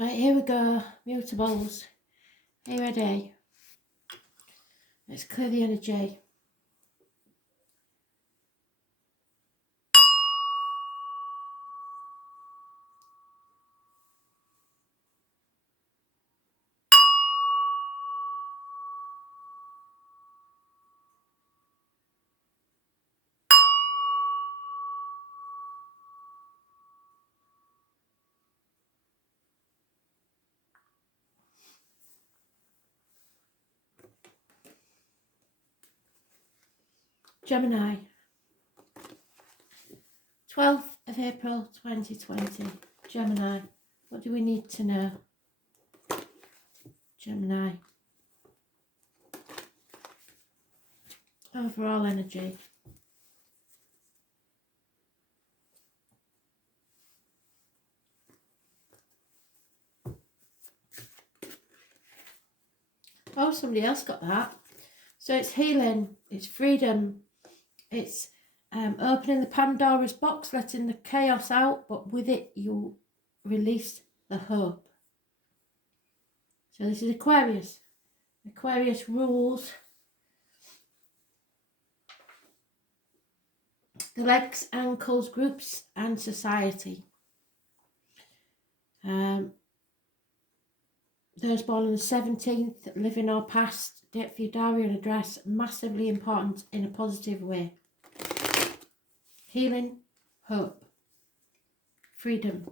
Right, here we go. Mutables. Are you ready? Let's clear the energy. Gemini. 12th of April 2020. Gemini. What do we need to know? Gemini. Overall energy. Oh, somebody else got that. So it's healing, it's freedom, it's opening the Pandora's box, letting the chaos out, but with it you release the hope. So this is Aquarius. Aquarius rules the legs, ankles, groups and society. Those born on the 17th, living or past, date for your diary and address, massively important in a positive way. Healing, hope, freedom,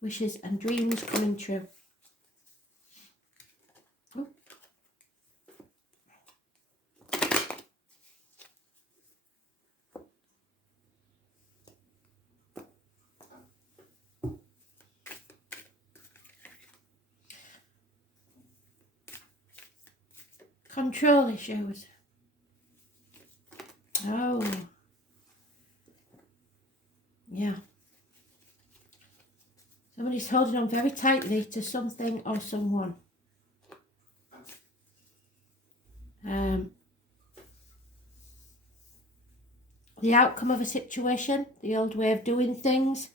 wishes and dreams coming true. Ooh. Control issues. Oh. Yeah. Somebody's holding on very tightly to something or someone. The outcome of a situation, the old way of doing things,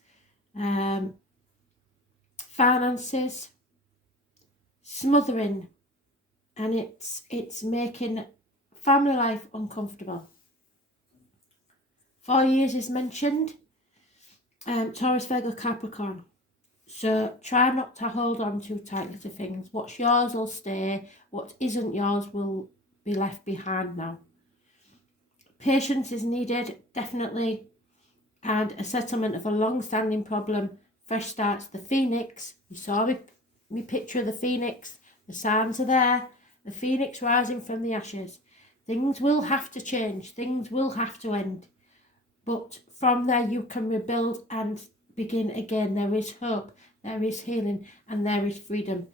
finances, smothering, and it's making family life uncomfortable. 4 years is mentioned. Taurus, Virgo, Capricorn. So try not to hold on too tightly to things. What's yours will stay. What isn't yours will be left behind now. Patience is needed, definitely. And a settlement of a long-standing problem. Fresh starts. The Phoenix. You saw me picture of the Phoenix. The signs are there. The Phoenix rising from the ashes. Things will have to change. Things will have to end. But from there you can rebuild and begin again. There is hope, there is healing, and there is freedom.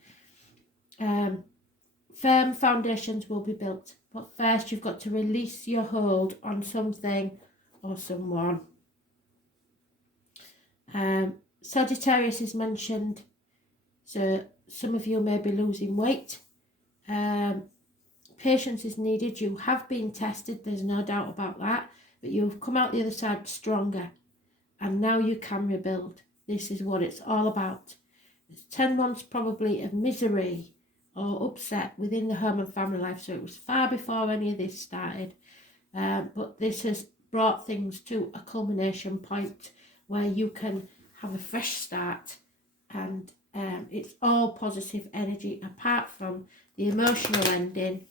Firm foundations will be built. But first you've got to release your hold on something or someone. Sagittarius is mentioned. So some of you may be losing weight. Patience is needed. You have been tested, there's no doubt about that. But you've come out the other side stronger. And now you can rebuild. This is what it's all about. It's 10 months probably of misery or upset within the home and family life. So it was far before any of this started. But this has brought things to a culmination point where you can have a fresh start. And it's all positive energy apart from the emotional ending,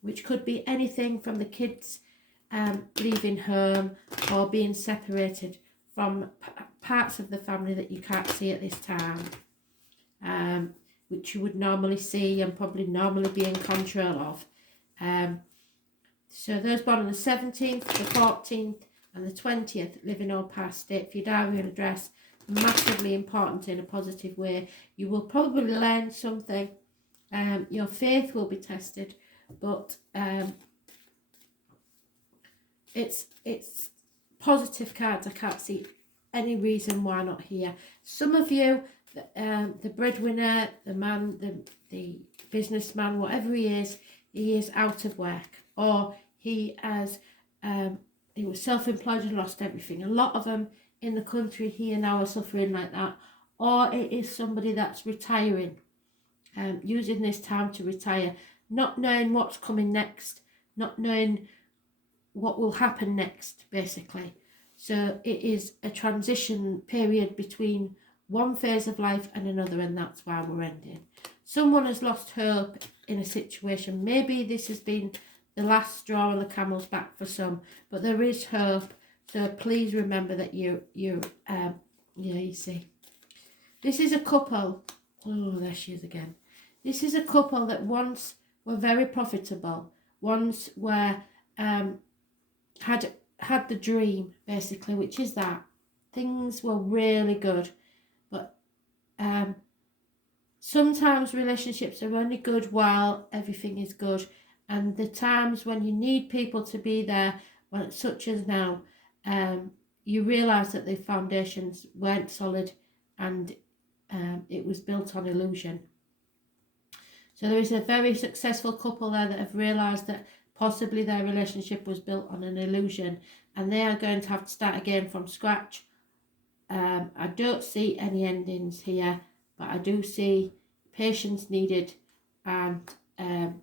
which could be anything from the kids leaving home or being separated from parts of the family that you can't see at this time, which you would normally see and probably normally be in control of. So those born on the 17th, the 14th and the 20th, living or past, date for your diary and address, massively important in a positive way. You will probably learn something. Your faith will be tested, but it's positive cards. I can't see any reason why not here. Some of you, the breadwinner, the man, the businessman, whatever he is out of work, or he was self-employed and lost everything. A lot of them in the country here now are suffering like that, or it is somebody that's retiring, using this time to retire, not knowing what's coming next, not knowing what will happen next, basically. So it is a transition period between one phase of life and another, and that's why we're ending. Someone has lost hope in a situation. Maybe this has been the last straw on the camel's back for some, but there is hope. So please remember that you see. This is a couple. Oh, there she is again. This is a couple that once were very profitable, once were had the dream, basically, which is that things were really good, but sometimes relationships are only good while everything is good, and the times when you need people to be there, well, such as now, you realise that the foundations weren't solid, and it was built on illusion. So there is a very successful couple there that have realised that possibly their relationship was built on an illusion, and they are going to have to start again from scratch. I don't see any endings here, but I do see patience needed, and there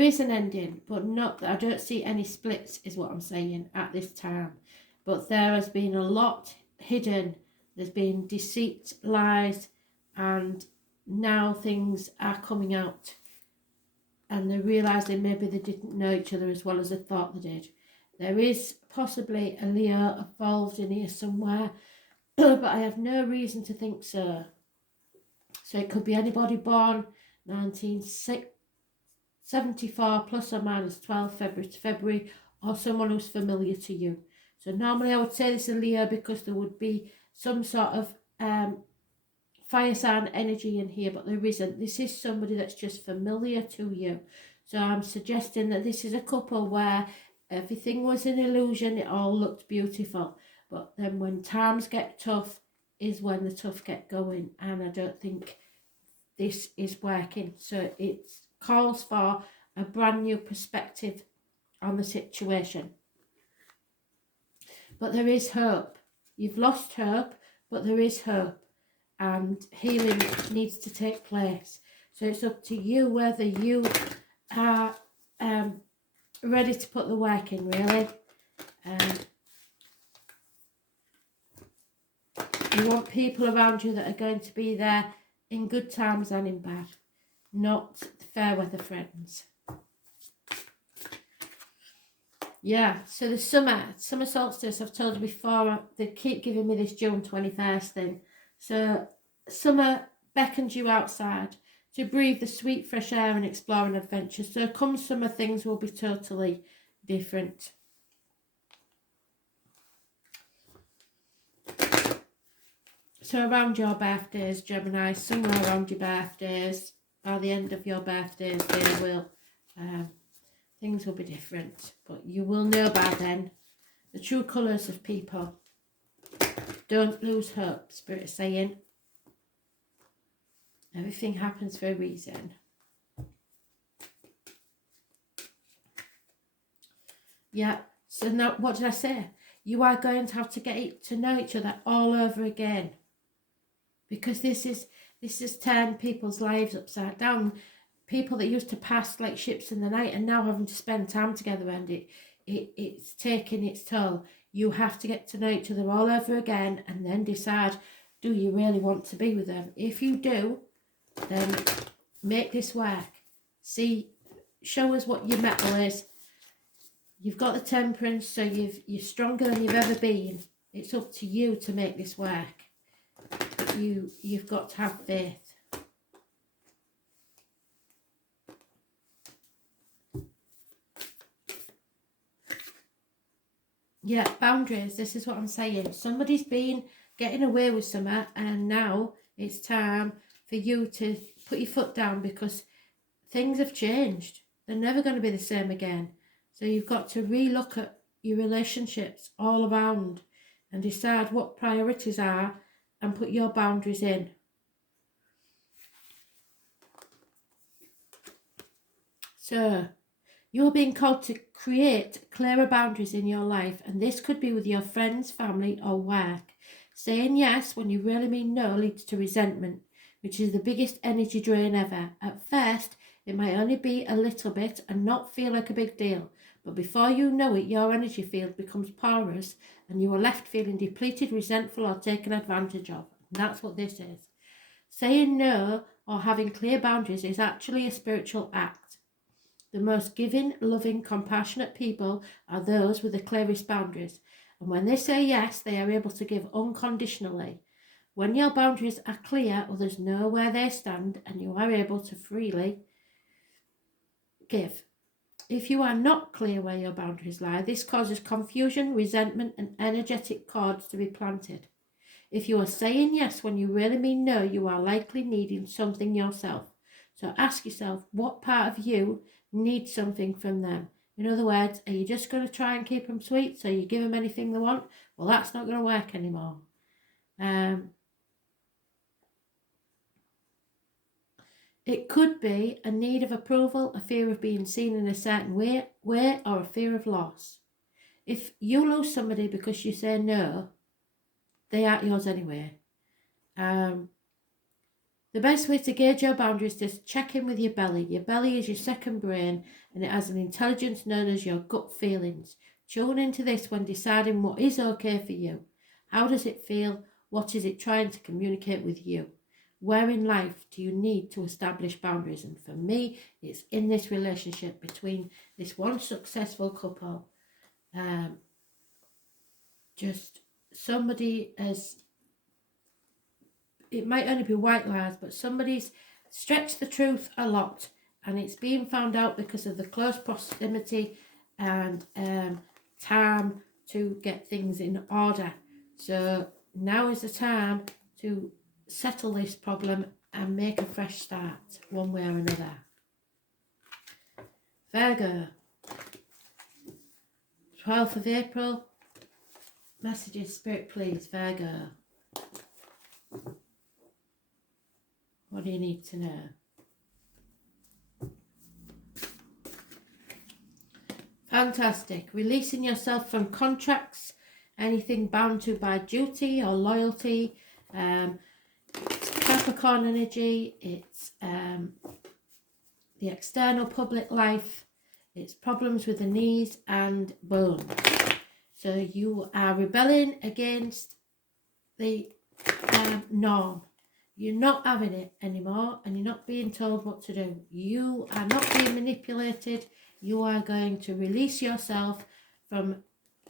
is an ending, but not. I don't see any splits, is what I'm saying at this time. But there has been a lot hidden. There's been deceit, lies, and now things are coming out, and they're realising maybe they didn't know each other as well as they thought they did. There is possibly a Leo involved in here somewhere, but I have no reason to think so. So it could be anybody born 1974 plus or minus 12 February to February, or someone who's familiar to you. So normally I would say this is a Leo because there would be some sort of fire sign energy in here, but there isn't. This is somebody that's just familiar to you. So I'm suggesting that this is a couple where everything was an illusion, it all looked beautiful, but then when times get tough is when the tough get going, and I don't think this is working. So it calls for a brand new perspective on the situation. But there is hope. You've lost hope, but there is hope, and healing needs to take place. So it's up to you whether you are ready to put the work in, really. You want people around you that are going to be there in good times and in bad, not fair weather friends. Yeah, so the summer solstice, I've told you before, they keep giving me this June 21st thing. So summer beckons you outside to breathe the sweet fresh air and explore an adventure. So come summer, things will be totally different. So around your birthdays, Gemini, somewhere around your birthdays, by the end of your birthdays, they will, things will be different. But you will know by then the true colours of people. Don't lose hope, Spirit is saying. Everything happens for a reason. Yeah, so now what did I say? You are going to have to get to know each other all over again. Because this has turned people's lives upside down. People that used to pass like ships in the night and now having to spend time together, and it's taking its toll. You have to get to know each other all over again and then decide, do you really want to be with them? If you do, then make this work. See, show us what your metal is. You've got the temperance, so you're stronger than you've ever been. It's up to you to make this work. You've got to have faith. Yeah, boundaries. This is what I'm saying. Somebody's been getting away with something, and now it's time for you to put your foot down, because things have changed. They're never going to be the same again. So you've got to relook at your relationships all around and decide what priorities are and put your boundaries in. So you're being called to create clearer boundaries in your life, and this could be with your friends, family or work. Saying yes when you really mean no leads to resentment, which is the biggest energy drain ever. At first, it might only be a little bit and not feel like a big deal, but before you know it, your energy field becomes porous and you are left feeling depleted, resentful, or taken advantage of. And that's what this is. Saying no or having clear boundaries is actually a spiritual act. The most giving, loving, compassionate people are those with the clearest boundaries. And when they say yes, they are able to give unconditionally. When your boundaries are clear, others know where they stand and you are able to freely give. If you are not clear where your boundaries lie, this causes confusion, resentment, and energetic cords to be planted. If you are saying yes when you really mean no, you are likely needing something yourself. So ask yourself, what part of you needs something from them? In other words, are you just going to try and keep them sweet so you give them anything they want? Well, that's not going to work anymore. It could be a need of approval, a fear of being seen in a certain way, or a fear of loss. If you lose somebody because you say no, they aren't yours anyway. The best way to gauge your boundaries is to check in with your belly. Your belly is your second brain and it has an intelligence known as your gut feelings. Tune into this when deciding what is okay for you. How does it feel? What is it trying to communicate with you? Where in life do you need to establish boundaries? And for me, it's in this relationship between this one successful couple. Just somebody has... It might only be white lies, but somebody's stretched the truth a lot and it's being found out because of the close proximity and time to get things in order. So now is the time to settle this problem and make a fresh start one way or another. Virgo, 12th of April, messages, Spirit please, Virgo. What do you need to know? Fantastic. Releasing yourself from contracts, anything bound to by duty or loyalty. Capricorn energy. It's the external public life. It's problems with the knees and bones. So you are rebelling against the norm. You're not having it anymore and you're not being told what to do. You are not being manipulated. You are going to release yourself from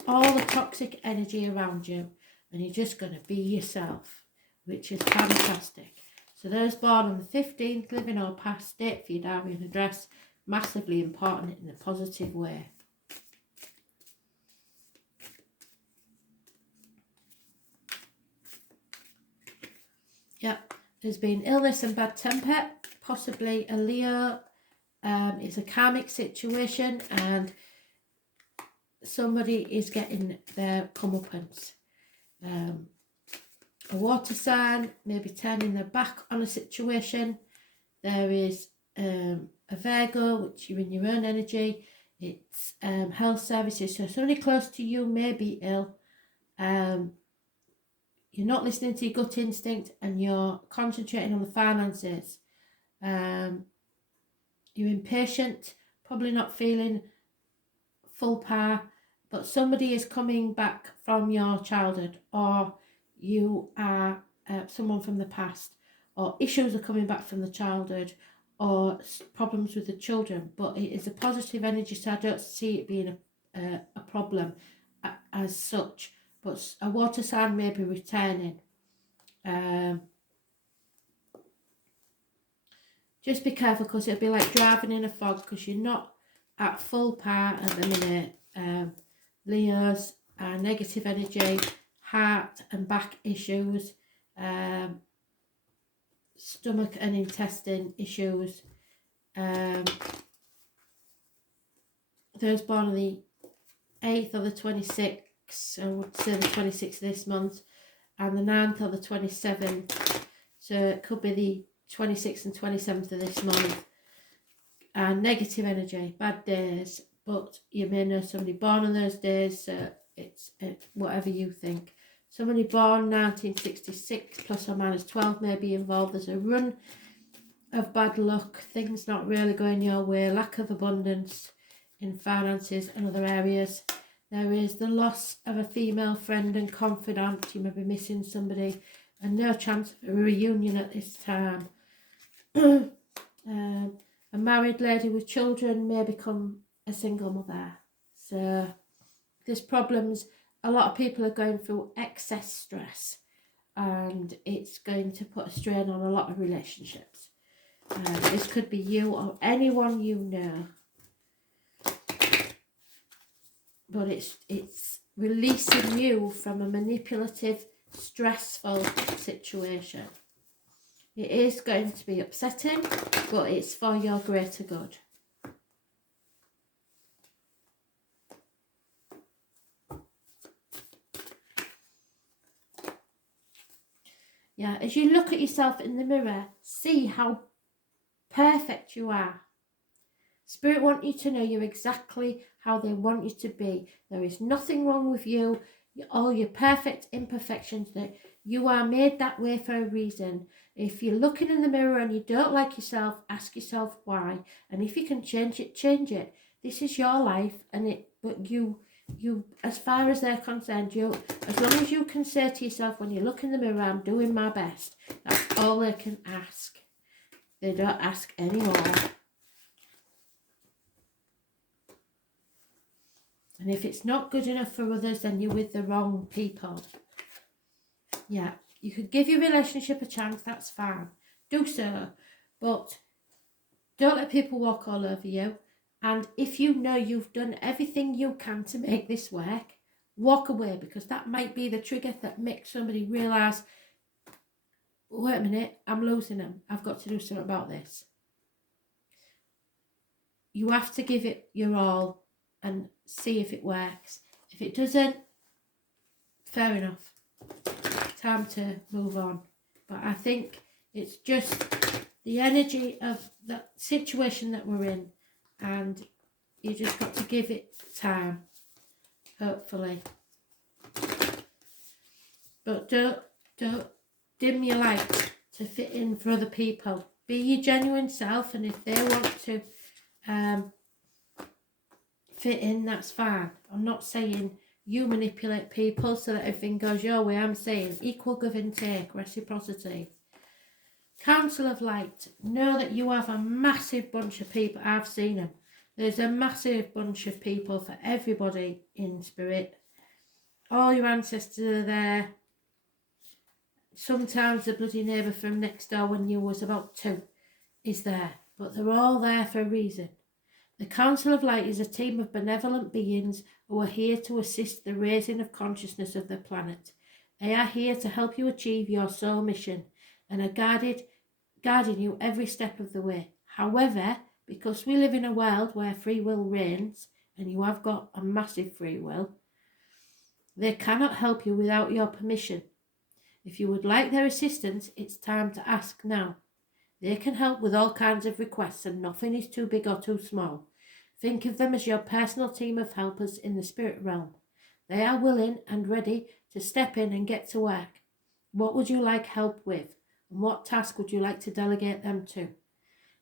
all the toxic energy around you and you're just going to be yourself, which is fantastic. So those born on the 15th, living or past, date for your diary and address, massively important in a positive way. Yep, there's been illness and bad temper, possibly a Leo. It's a karmic situation and somebody is getting their comeuppance. A water sign, maybe turning their back on a situation. There is a Virgo, which you're in your own energy. It's health services, so somebody close to you may be ill. You're not listening to your gut instinct and you're concentrating on the finances. You're impatient, probably not feeling full power, but somebody is coming back from your childhood, or you are someone from the past, or issues are coming back from the childhood, or problems with the children. But it is a positive energy, so I don't see it being a problem as such. But a water sign may be returning. Just be careful because it'll be like driving in a fog because you're not at full power at the minute. Leos are negative energy, heart and back issues, stomach and intestine issues. Those born on the 8th or the 26th, I would say the 26th this month, and the 9th or the 27th. So it could be the 26th and 27th of this month. And negative energy, bad days, but you may know somebody born on those days, so it's whatever you think. Somebody born 1966 plus or minus 12 may be involved. There's a run of bad luck, things not really going your way, lack of abundance in finances and other areas. There is the loss of a female friend and confidant. You may be missing somebody, and no chance of a reunion at this time. A married lady with children may become a single mother. So there's problems. A lot of people are going through excess stress, and it's going to put a strain on a lot of relationships. This could be you or anyone you know. But it's releasing you from a manipulative, stressful situation. It is going to be upsetting, but it's for your greater good. Yeah, as you look at yourself in the mirror, see how perfect you are. Spirit want you to know you're exactly how they want you to be. There is nothing wrong with you. All your perfect imperfections, that you are made that way for a reason. If you're looking in the mirror and you don't like yourself, ask yourself why. And if you can change it, change it. This is your life, but you, as far as they're concerned, as long as you can say to yourself when you look in the mirror, I'm doing my best. That's all they can ask. They don't ask anymore. And if it's not good enough for others, then you're with the wrong people. Yeah, you could give your relationship a chance, that's fine. Do so. But don't let people walk all over you. And if you know you've done everything you can to make this work, walk away, because that might be the trigger that makes somebody realise, wait a minute, I'm losing them. I've got to do something about this. You have to give it your all and see if it works. If it doesn't, fair enough. Time to move on. But I think it's just the energy of the situation that we're in, and you just got to give it time, hopefully. But don't dim your light to fit in for other people. Be your genuine self, and if they want to fit in, that's fine. I'm not saying you manipulate people so that everything goes your way. I'm saying equal give and take, reciprocity. Council of Light. Know that you have a massive bunch of people. I've seen them. There's a massive bunch of people for everybody in spirit. All your ancestors are there. Sometimes the bloody neighbour from next door when you was about 2 is there. But they're all there for a reason. The Council of Light is a team of benevolent beings who are here to assist the raising of consciousness of the planet. They are here to help you achieve your soul mission and are guarding you every step of the way. However, because we live in a world where free will reigns, and you have got a massive free will, they cannot help you without your permission. If you would like their assistance, it's time to ask now. They can help with all kinds of requests, and nothing is too big or too small. Think of them as your personal team of helpers in the spirit realm. They are willing and ready to step in and get to work. What would you like help with? And what task would you like to delegate them to?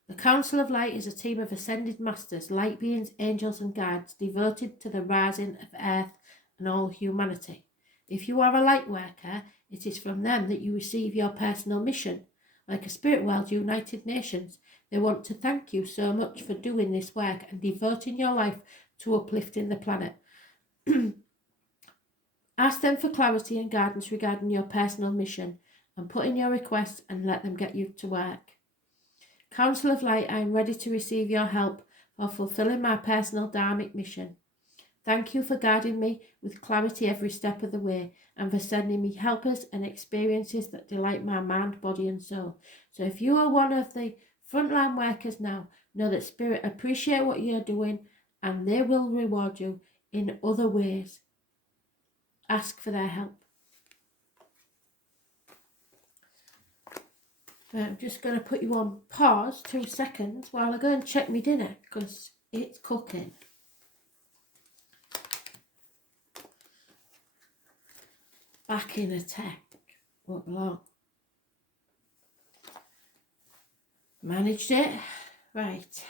The Council of Light is a team of ascended masters, light beings, angels and guides devoted to the rising of earth and all humanity. If you are a light worker, it is from them that you receive your personal mission. Like a spirit world United Nations, they want to thank you so much for doing this work and devoting your life to uplifting the planet. Ask them for clarity and guidance regarding your personal mission and put in your requests and let them get you to work. Council of Light, I am ready to receive your help for fulfilling my personal dharmic mission. Thank you for guiding me with clarity every step of the way and for sending me helpers and experiences that delight my mind, body and soul. So if you are one of the frontline workers now, know that Spirit appreciate what you're doing and they will reward you in other ways. Ask for their help. But I'm just going to put you on pause 2 seconds while I go and check my dinner because it's cooking. back in attack. Won't be long. Managed it. Right.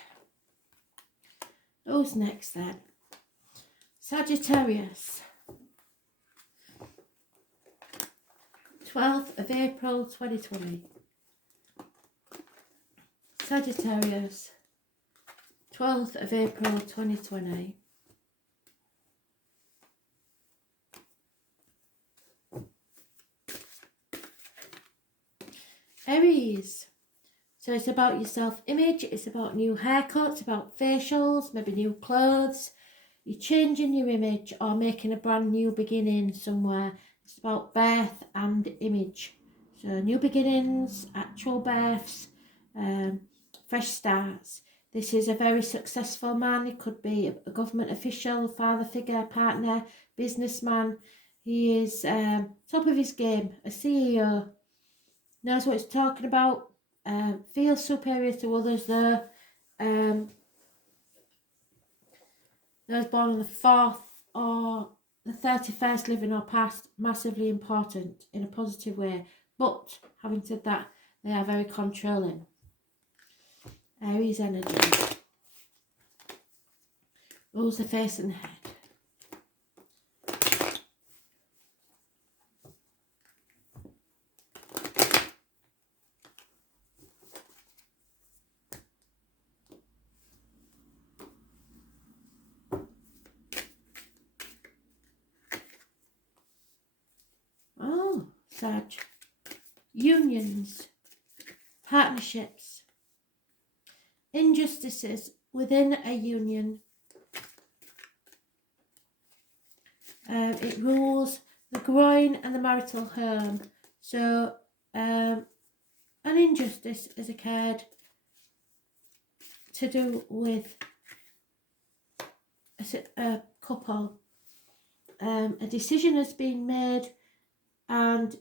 Who's next then? Sagittarius. 12th of April 2020. Sagittarius. 12th of April 2020. Aries. So it's about your self-image, it's about new haircuts, about facials, maybe new clothes. You're changing your image or making a brand new beginning somewhere. It's about birth and image. So new beginnings, actual births, fresh starts. This is a very successful man. He could be a government official, father figure, partner, businessman. He is top of his game, a CEO. Knows what he's talking about. Feels superior to others though. Those born on the 4th or the 31st, living or past, massively important in a positive way. But having said that, they are very controlling. Aries energy. Rules the face and head. Oh, Sag. Unions, partnerships, injustices within a union. It rules the groin and the marital home. So an injustice has occurred to do with a couple. A decision has been made and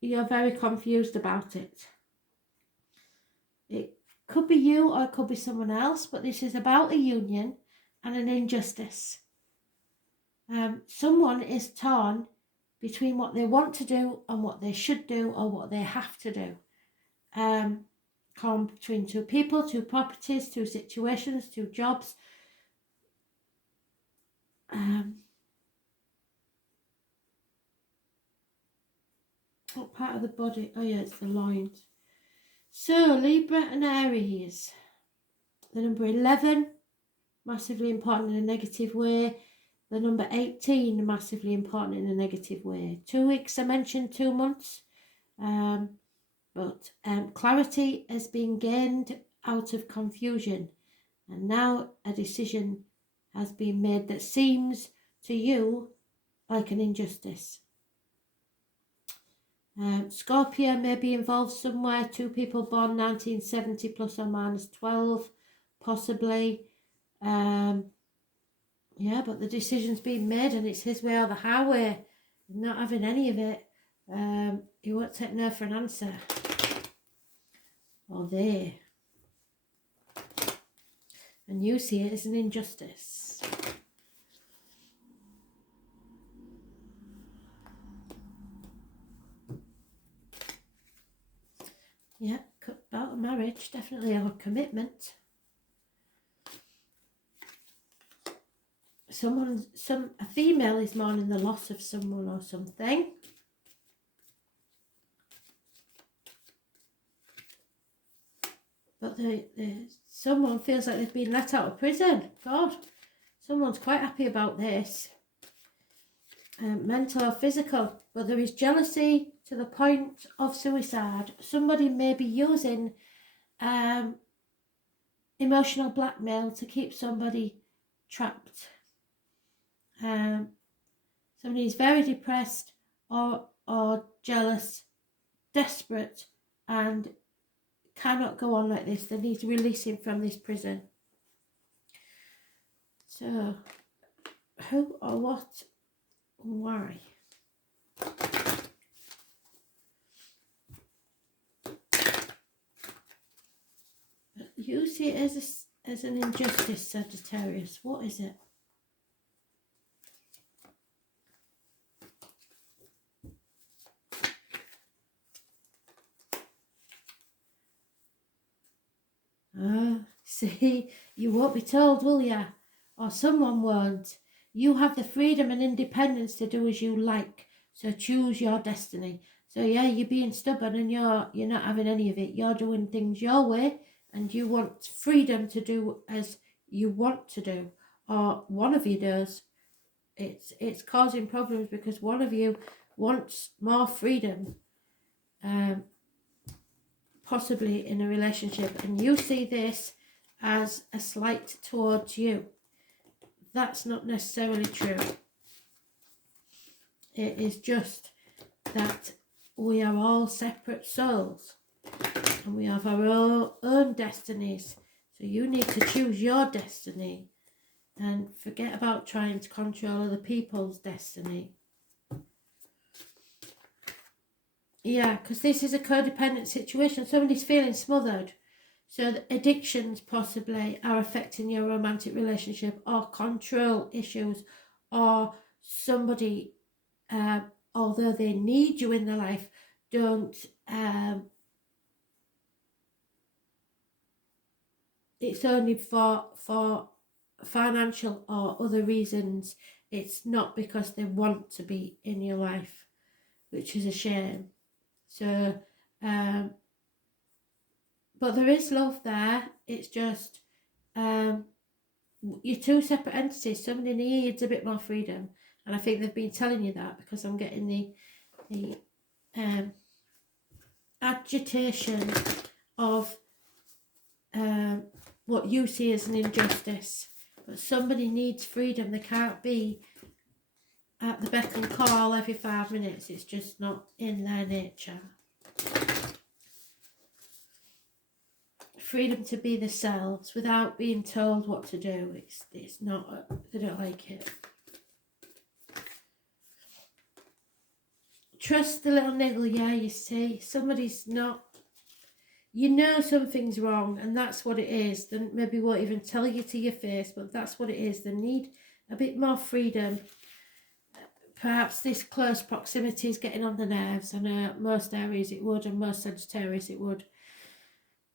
you're very confused about it. It could be you or it could be someone else, but this is about a union and an injustice. Someone is torn between what they want to do and what they should do or what they have to do. Come between two people, two properties, two situations, two jobs. What part of the body? Oh yeah, it's the loins. So Libra and Aries. The number 11, massively important in a negative way. The number 18, massively important in a negative way. 2 weeks, I mentioned 2 months. But clarity has been gained out of confusion. And now a decision has been made that seems to you like an injustice. Scorpio may be involved somewhere. 2 people born 1970 plus or minus 12, possibly. Yeah, but the decision's been made and it's his way or the highway. He's not having any of it. He won't take no for an answer. Or they. And you see it as an injustice. Yeah, about a marriage, definitely, or a commitment. A female is mourning the loss of someone or something. But someone feels like they've been let out of prison. God, someone's quite happy about this. Mental or physical, but there is jealousy to the point of suicide. Somebody may be using emotional blackmail to keep somebody trapped. Somebody is very depressed or jealous, desperate, and cannot go on like this. They need to release him from this prison. So, who or what? Why? You see it as an injustice, Sagittarius. What is it? See, you won't be told, will ya? Or someone won't. You have the freedom and independence to do as you like. So choose your destiny. So yeah, you're being stubborn and you're not having any of it. You're doing things your way and you want freedom to do as you want to do. Or one of you does. It's causing problems because one of you wants more freedom. Possibly in a relationship, and you see this as a slight towards you. That's not necessarily true. It is just that we are all separate souls and we have our own destinies. So you need to choose your destiny and forget about trying to control other people's destiny. Yeah, because this is a codependent situation. Somebody's feeling smothered. So the addictions possibly are affecting your romantic relationship, or control issues, or somebody, although they need you in their life, don't, it's only for financial or other reasons. It's not because they want to be in your life, which is a shame. So, but there is love there. It's just, you're two separate entities. Somebody needs a bit more freedom, and I think they've been telling you that, because I'm getting the agitation of what you see as an injustice. But somebody needs freedom. They can't be at the beck and call every 5 minutes. It's just not in their nature. Freedom to be themselves without being told what to do. It's not, they don't like it. Trust the little niggle. Yeah, you see, somebody's not, you know something's wrong, and that's what it is. They maybe won't even tell you to your face, but that's what it is. They need a bit more freedom. Perhaps this close proximity is getting on the nerves. I know most Aries it would, and most Sagittarius it would.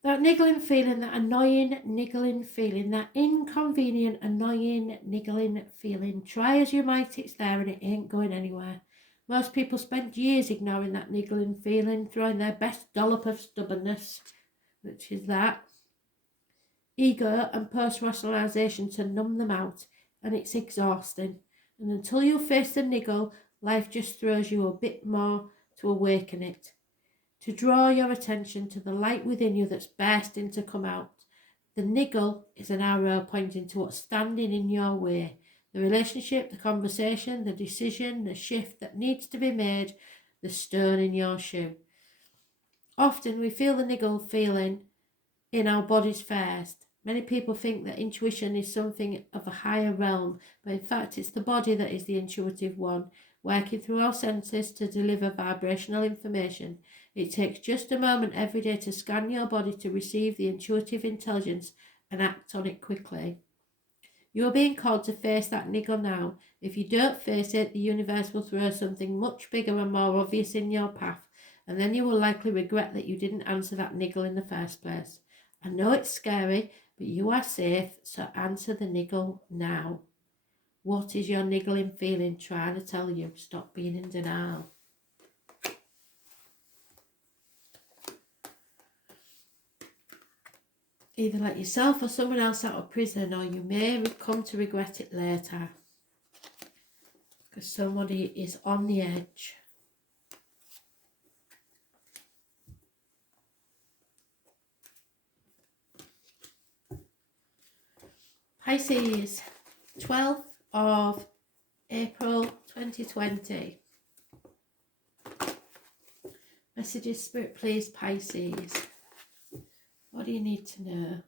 That niggling feeling, that annoying niggling feeling, that inconvenient, annoying niggling feeling. Try as you might, it's there and it ain't going anywhere. Most people spend years ignoring that niggling feeling, throwing their best dollop of stubbornness, which is that, ego and post-rationalisation to numb them out, and it's exhausting. And until you face the niggle, life just throws you a bit more to awaken it, to draw your attention to the light within you that's bursting to come out. The niggle is an arrow pointing to what's standing in your way. The relationship, the conversation, the decision, the shift that needs to be made, the stone in your shoe. Often we feel the niggle feeling in our bodies first. Many people think that intuition is something of a higher realm, but in fact it's the body that is the intuitive one, working through our senses to deliver vibrational information. It takes just a moment every day to scan your body to receive the intuitive intelligence and act on it quickly. You are being called to face that niggle now. If you don't face it, the universe will throw something much bigger and more obvious in your path, and then you will likely regret that you didn't answer that niggle in the first place. I know it's scary, but you are safe, so answer the niggle now. What is your niggling feeling trying to tell you? Stop being in denial. Either let yourself or someone else out of prison, or you may come to regret it later, because somebody is on the edge. Pisces, 12th of April 2020. Messages, Spirit, please, Pisces. What do you need to know?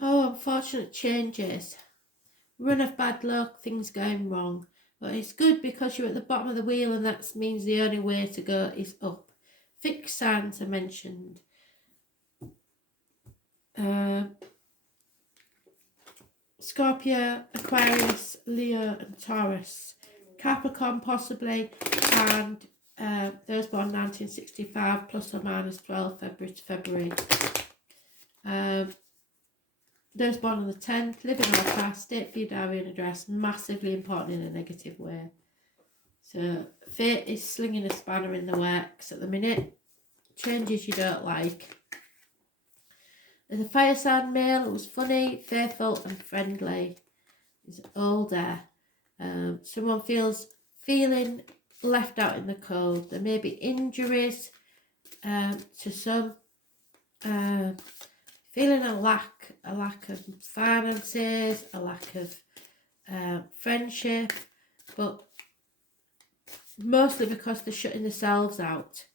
Oh, unfortunate changes. Run of bad luck, things going wrong. But it's good because you're at the bottom of the wheel, and that means the only way to go is up. Fixed signs are mentioned. Scorpio, Aquarius, Leo and Taurus. Capricorn possibly, and those born 1965 plus or minus 12 February to February. Those born on the 10th, living or past, date for your diary and address, massively important in a negative way. So fate is slinging a spanner in the works at the minute. Changes you don't like. There's a fire sign male who's funny, faithful and friendly. He's older. Someone feeling left out in the cold. There may be injuries to some. Feeling a lack of finances, a lack of friendship, but mostly because they're shutting themselves out.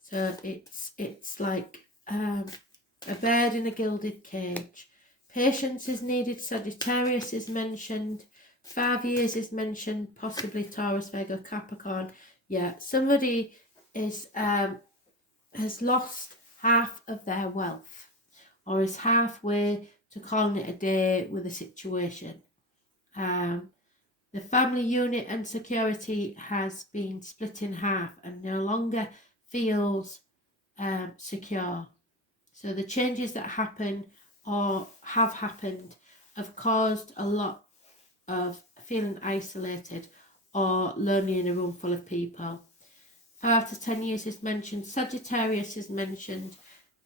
So it's like a bird in a gilded cage. Patience is needed. Sagittarius is mentioned. 5 years is mentioned. Possibly Taurus, Virgo, Capricorn. Yeah, somebody is has lost half of their wealth, or is halfway to calling it a day with a situation. The family unit and security has been split in half and no longer feels secure. So the changes that happen or have happened have caused a lot of feeling isolated or lonely in a room full of people. 5 to 10 years is mentioned. Sagittarius is mentioned.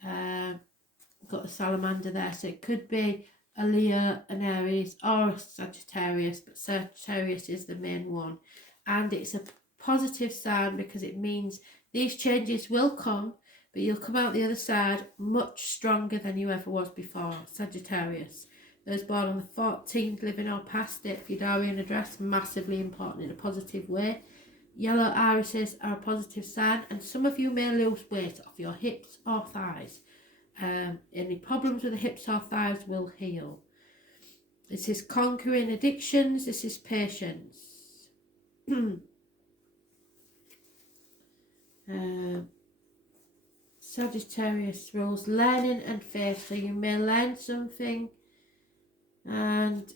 Got a salamander there, so it could be a Leo, an Aries or a Sagittarius, but Sagittarius is the main one. And it's a positive sign because it means these changes will come, but you'll come out the other side much stronger than you ever was before. Sagittarius. Those born on the 14th, living or past, date for your diary and address, massively important in a positive way. Yellow irises are a positive sign, and some of you may lose weight off your hips or thighs. Any problems with the hips or thighs will heal. This is conquering addictions. This is patience. Sagittarius rules learning and faith. So you may learn something and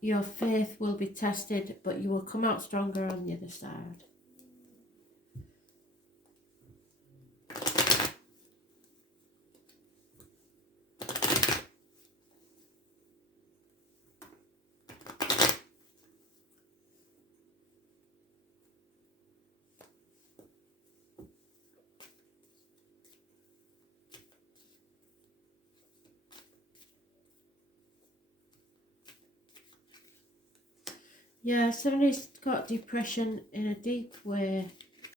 your faith will be tested, but you will come out stronger on the other side. Yeah, somebody's got depression in a deep way.